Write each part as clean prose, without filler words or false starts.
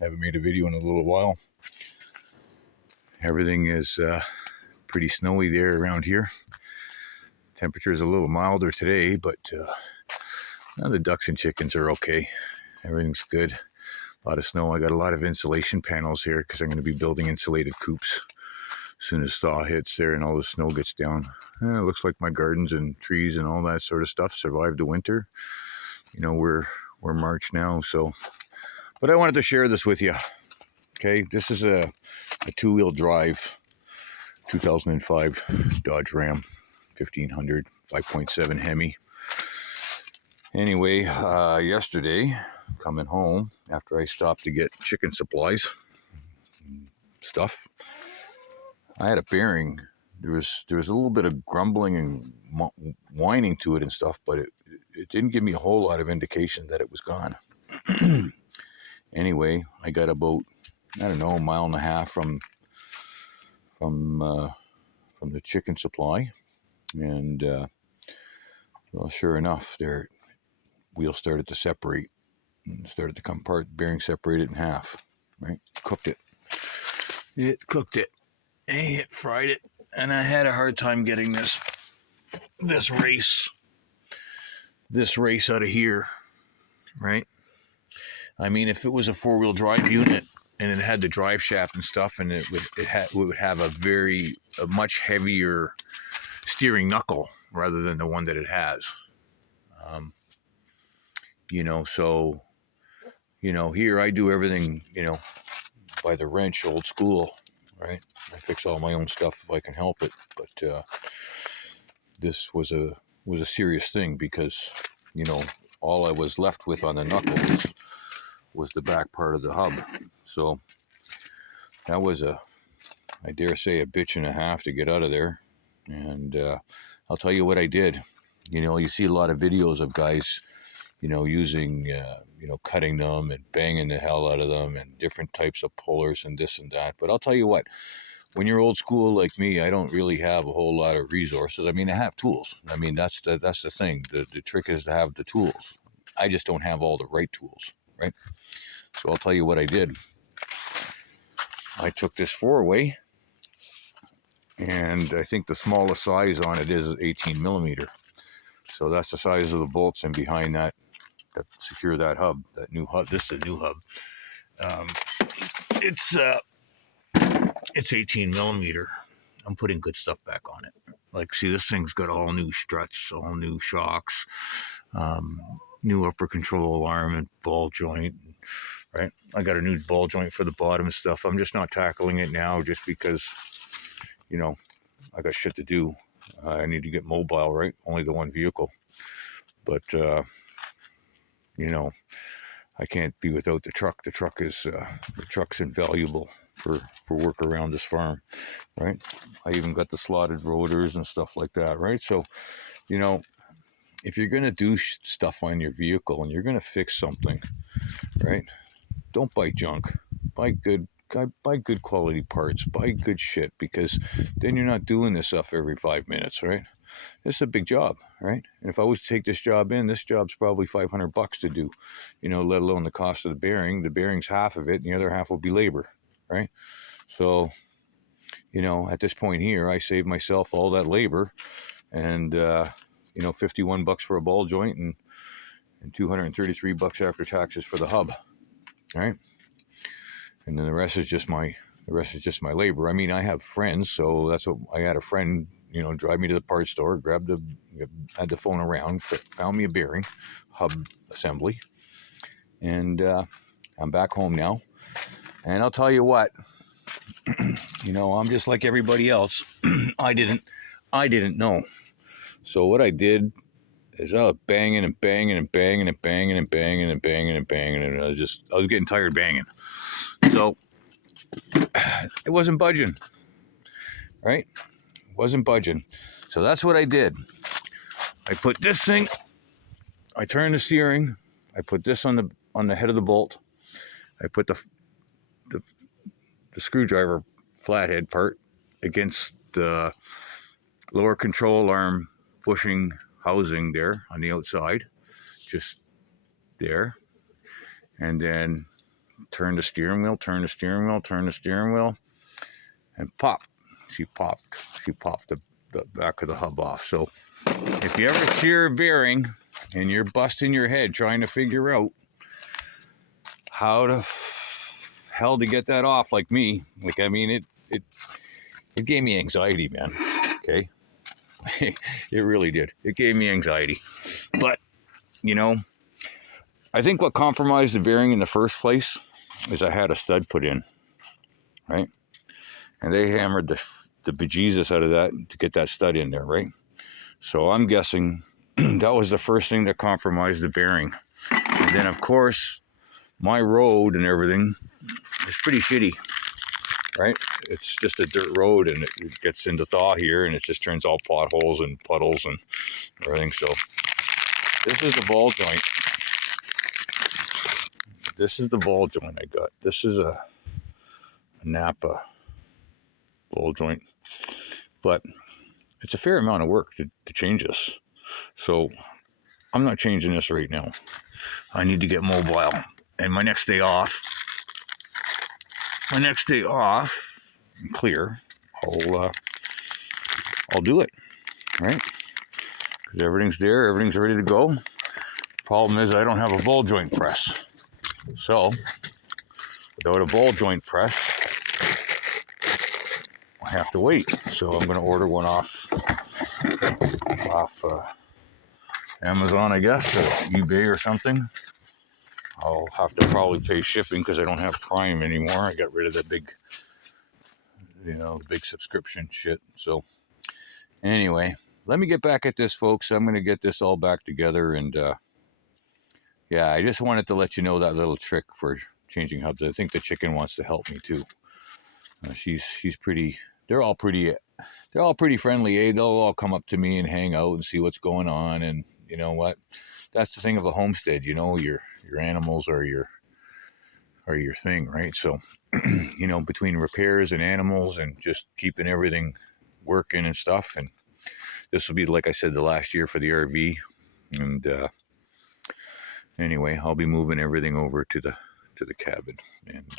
Haven't made a video in a little while. Everything is pretty snowy there around here. Temperature is a little milder today, but the ducks and chickens are okay. Everything's good. A lot of snow. I got a lot of insulation panels here because I'm going to be building insulated coops as soon as thaw hits there and all the snow gets down. It looks like my gardens and trees and all that sort of stuff survived the winter. You know, we're March now, so. But I wanted to share this with you. Okay, this is a two-wheel drive 2005 Dodge Ram 1500 5.7 Hemi. Anyway, yesterday, coming home after I stopped to get chicken supplies and stuff, I had a bearing. There was a little bit of grumbling and whining to it and stuff, but it didn't give me a whole lot of indication that it was gone. Anyway, I got about, I don't know, a mile and a half from the chicken supply, and well, sure enough, their wheel started to separate and started to come apart. Bearing separated in half. Right, cooked it. It cooked it. It fried it, and I had a hard time getting this race out of here. Right. I mean, if it was a four-wheel drive unit and it had the drive shaft and stuff, and it would have a much heavier steering knuckle rather than the one that it has. So here I do everything, by the wrench, old school, right? I fix all my own stuff if I can help it. But this was a serious thing because, all I was left with on the knuckles was the back part of the hub. So that was I dare say, a bitch and a half to get out of there. And I'll tell you what I did. You see a lot of videos of guys, using, cutting them and banging the hell out of them and different types of pullers and this and that. But I'll tell you what, when you're old school like me, I don't really have a whole lot of resources. I mean, I have tools. I mean, that's the thing. The trick is to have the tools. I just don't have all the right tools, right? So I'll tell you what I did. I took this 4-way, and I think the smallest size on it is 18 millimeter. So that's the size of the bolts in behind that secure that hub, that new hub. This is a new hub. It's 18 millimeter. I'm putting good stuff back on it. Like, see, this thing's got all new struts, all new shocks, new upper control arm and ball joint. Right, I got a new ball joint for the bottom and stuff. I'm just not tackling it now, just because, I got shit to do. I need to get mobile, right? Only the one vehicle, but I can't be without the truck. The truck's invaluable for work around this farm, right? I even got the slotted rotors and stuff like that, right? So, if you're gonna do stuff on your vehicle and you're gonna fix something, right? Don't buy junk. Buy good quality parts. Buy good shit, because then you're not doing this stuff every 5 minutes, right? It's a big job, right? And if I was to take this job in, this job's probably $500 to do, let alone the cost of the bearing. The bearing's half of it, and the other half will be labor, right? So, at this point here, I save myself all that labor, and $51 for a ball joint and $233 after taxes for the hub, right? And then the rest is just my labor. I mean, I have friends, so that's what I had. A friend, drive me to the parts store, had the phone around, found me a bearing hub assembly, and I'm back home now. And I'll tell you what, I'm just like everybody else. I didn't know. So what I did is I was banging and banging and banging and banging and banging and banging and banging, and I was getting tired banging. So it wasn't budging, right? It wasn't budging. So that's what I did. I put this thing, I turned the steering, I put this on the head of the bolt, I put the screwdriver flathead part against the lower control arm bushing housing there on the outside, just there, and then turn the steering wheel, turn the steering wheel, turn the steering wheel, and pop. She popped the back of the hub off. So if you ever shear a bearing and you're busting your head trying to figure out how to hell to get that off, like me, like, I mean, it gave me anxiety, man. Okay. It really did. It gave me anxiety. But, you know, I think what compromised the bearing in the first place is I had a stud put in, right? And they hammered the bejesus out of that to get that stud in there, right? So I'm guessing that was the first thing that compromised the bearing. And then, of course, my road and everything is pretty shitty, right? It's just a dirt road, and it gets into thaw here, and it just turns all potholes and puddles and everything. So this is the ball joint. This is the ball joint I got. This is a Napa ball joint, but it's a fair amount of work to change this. So I'm not changing this right now. I need to get mobile, and my next day off, clear, I'll do it, right? Because everything's there, everything's ready to go. Problem is I don't have a ball joint press. So without a ball joint press, I have to wait. So I'm going to order one off Amazon, I guess, or eBay or something. I'll have to probably pay shipping because I don't have Prime anymore. I got rid of the big subscription shit. So anyway, let me get back at this, folks. I'm going to get this all back together. And yeah, I just wanted to let you know that little trick for changing hubs. I think the chicken wants to help me too. She's pretty. They're all pretty friendly. They'll all come up to me and hang out and see what's going on. And you know what? That's the thing of a homestead. You know, your animals are your thing, right? So, you know, between repairs and animals and just keeping everything working and stuff. And this will be, like I said, the last year for the RV. And anyway, I'll be moving everything over to the cabin. And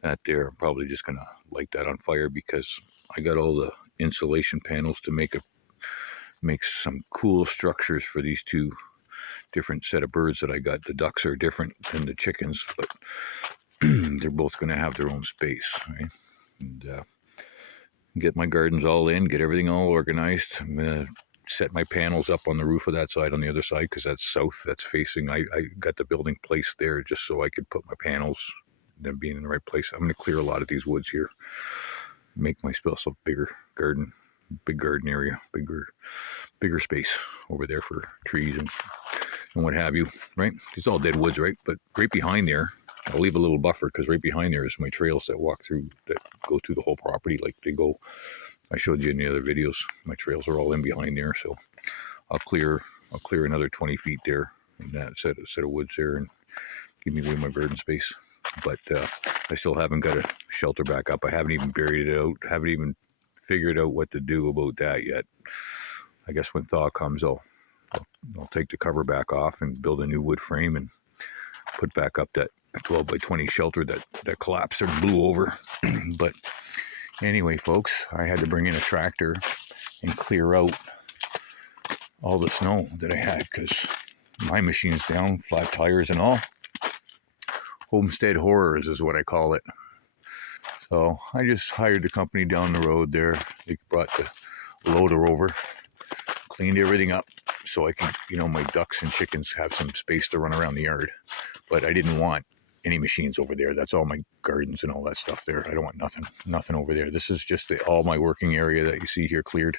that there, I'm probably just gonna light that on fire because I got all the insulation panels to make some cool structures for these two different set of birds that I got. The ducks are different than the chickens, but they're both going to have their own space, right? And get my gardens all in, get everything all organized. I'm going to set my panels up on the roof of that side, on the other side, because that's south, that's facing. I got the building placed there just so I could put my panels, them being in the right place. I'm going to clear a lot of these woods here, make myself a big garden area, bigger space over there for trees and what have you, right? It's all dead woods, right? But right behind there, I'll leave a little buffer because right behind there is my trails that walk through, that go through the whole property. Like they go, I showed you in the other videos, my trails are all in behind there. So I'll clear another 20 feet there in that set of woods there and give me away my garden space. But I still haven't got a shelter back up. I haven't even buried it out. Haven't even figured out what to do about that yet. I guess when thaw comes, I'll take the cover back off and build a new wood frame and put back up that 12 by 20 shelter that collapsed or blew over. But anyway, folks, I had to bring in a tractor and clear out all the snow that I had because my machine's down, flat tires and all. Homestead horrors is what I call it. So I just hired the company down the road there. They brought the loader over, cleaned everything up so I can, my ducks and chickens have some space to run around the yard. But I didn't want any machines over there. That's all my gardens and all that stuff there. I don't want nothing over there. This is just all my working area that you see here cleared.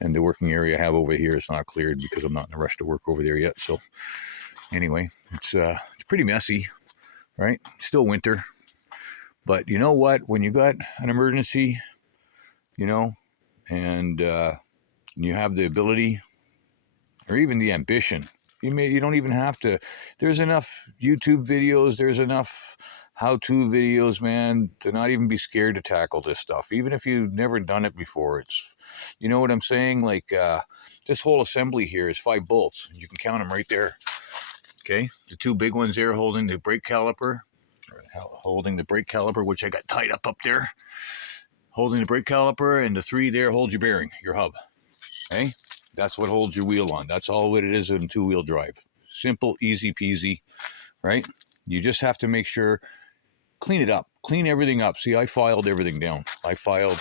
And the working area I have over here is not cleared because I'm not in a rush to work over there yet. So anyway, it's pretty messy, right? Still winter. But you know what? When you got an emergency, and you have the ability or even the ambition, you don't even have to. There's enough YouTube videos. There's enough how-to videos, man, to not even be scared to tackle this stuff. Even if you've never done it before, you know what I'm saying? Like this whole assembly here is 5 bolts. You can count them right there. Okay, the 2 big ones there holding the brake caliper, holding the brake caliper, which I got tied up there. Holding the brake caliper, and the 3 there holds your bearing, your hub. Okay? That's what holds your wheel on. That's all what it is in 2-wheel drive. Simple, easy peasy, right? You just have to make sure, clean it up, clean everything up. See, I filed everything down. I filed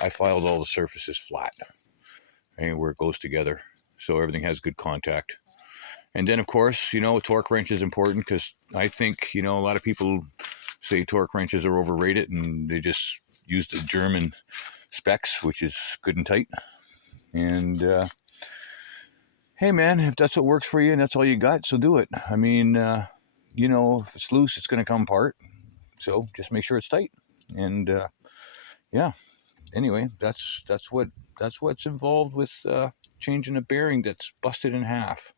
all the surfaces flat, okay, where it goes together, so everything has good contact. And then, of course, a torque wrench is important, because I think, a lot of people say torque wrenches are overrated, and they just use the German specs, which is good and tight. And hey, man, if that's what works for you and that's all you got, so do it. I mean, if it's loose, it's going to come apart. So just make sure it's tight. And yeah. Anyway, that's what's involved with changing a bearing that's busted in half.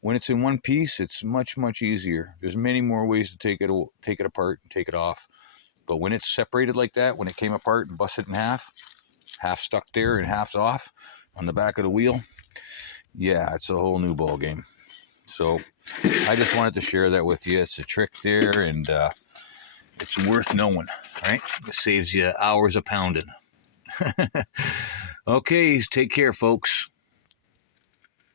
When it's in one piece, it's much easier. There's many more ways to take it apart and take it off. But when it's separated like that, when it came apart and busted in half stuck there and half's off on the back of the wheel, yeah, it's a whole new ball game. So I just wanted to share that with you. It's a trick there, and it's worth knowing, right? It saves you hours of pounding. Okay, take care, folks.